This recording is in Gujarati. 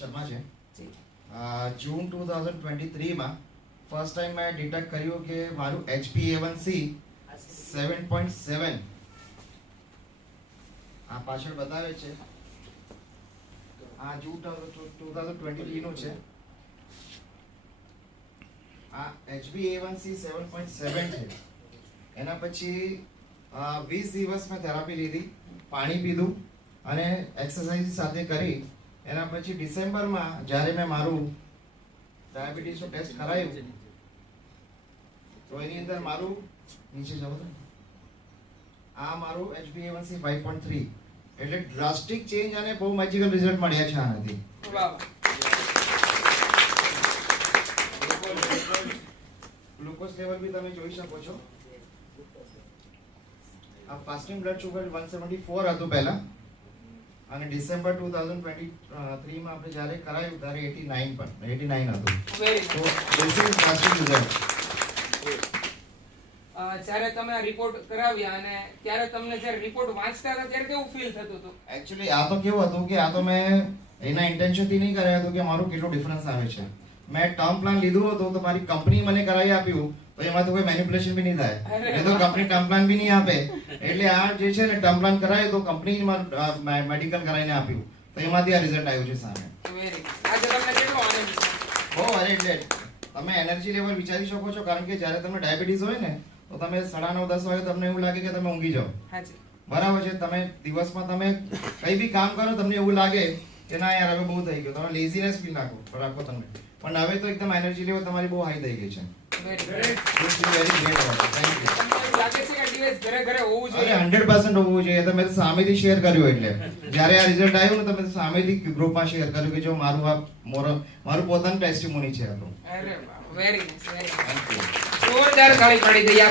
શર્મા છે. જૂન 2023 માં ફર્સ્ટ ટાઈમ મેં ડિટેક્ટ કર્યું કે મારું HbA1c 7.7 આ પાછળ બતાવે છે. આ જૂન 2023 નું છે. આ HbA1c 7.7 છે. એના પછી 20 દિવસ મેં થેરાપી લીધી, પાણી પીધું અને એક્સરસાઇઝ સાથે કરી. એના પછી ડિસેમ્બરમાં જ્યારે મેં મારું ડાયાબિટીસનું ટેસ્ટ કરાયું તો એની અંદર મારું નીચે જવું આ મારું HbA1c 5.3 એટલે ડ્રાસ્ટિક ચેન્જ અને બહુ મેજિકલ રિઝલ્ટ મળ્યા છે આનાથી. ગ્લુકોઝ લેવલ બી તમે જોઈ શકો છો. આ ફાસ્ટિંગ બ્લડ શુગર 174 હતું પહેલા અને ડિસેમ્બર 2023 માં આપણે જ્યારે કરાયું ત્યારે 89 હતું. તો this is drastic result. જ્યારે તમે આ રિપોર્ટ કરાવ્યા અને ત્યારે તમને જ્યારે રિપોર્ટ વાંચતા હતા ત્યારે કેવું ફીલ થતું હતું? એકચ્યુઅલી આ તો કેવું હતું કે આ તો મેં એના ઇન્ટેન્શનથી નહીં કરાયું હતું કે મારું કેટલો ડિફરન્સ આવે છે. મેં ટર્મ પ્લાન લીધું હતું તો મારી કંપની મને કરાવી આપ્યું તો એમાં તો કોઈ મેનિપ્યુલેશન બી નહીં થાય. એ તો કંપની ટર્મ પ્લાન બી નહીં આપે. એટલે આ જે છે ને ટર્મ પ્લાન કરાયો તો કંપની મેડિકલ કરાવીને આપ્યું તો એમાંથી આ રિઝલ્ટ આવ્યું છે સામે. આજે તમને કેટલો આનંદ છે? બહુ અરે એટલે તમે એનર્જી લેવલ વિચારી શકો છો કારણ કે જ્યારે તમને ડાયાબિટીસ હોય ને તો તમે 9:30-10 વાગે તમને એવું લાગે કે તમે ઊંઘી જાઓ. બરાબર છે. તમે દિવસમાં તમે કઈ બી કામ કરો તમને એવું લાગે કે ના યાર હવે બહુ થઈ ગયું, તમે લેઝીનેસ ફીલ રાખો તમે. પણ હવે તો એકદમ એનર્જી લેવલ તમારી બહુ હાઈ થઈ ગઈ છે. લાગે છે કે દિવસ ઘરે ઘરે હોવું જોઈએ. 100% હોવું જોઈએ. તમે સામેથી શેર કર્યું એટલે જ્યારે આ રિઝલ્ટ આવ્યું ને તમે સામેથી ગ્રુપમાં શેર કર્યું કે જો મારું પોતાનું ટેસ્ટિમોની છે આ તો. અરે વાહ, વેરી નાઈસ, વેરી નાઈસ. જોરદાર તાળી પાડી દઈએ.